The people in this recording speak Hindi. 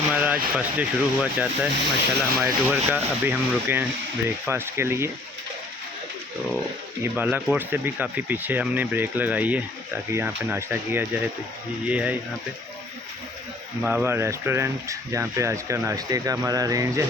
हमारा आज फर्स्ट डे शुरू हुआ जाता है माशाल्लाह हमारे टूर का। अभी हम रुके हैं ब्रेकफास्ट के लिए। तो ये बालाकोट से भी काफ़ी पीछे हमने ब्रेक लगाई है ताकि यहाँ पे नाश्ता किया जाए। तो ये है यहाँ पे मावा रेस्टोरेंट, जहाँ पे आज का नाश्ते का हमारा रेंज है।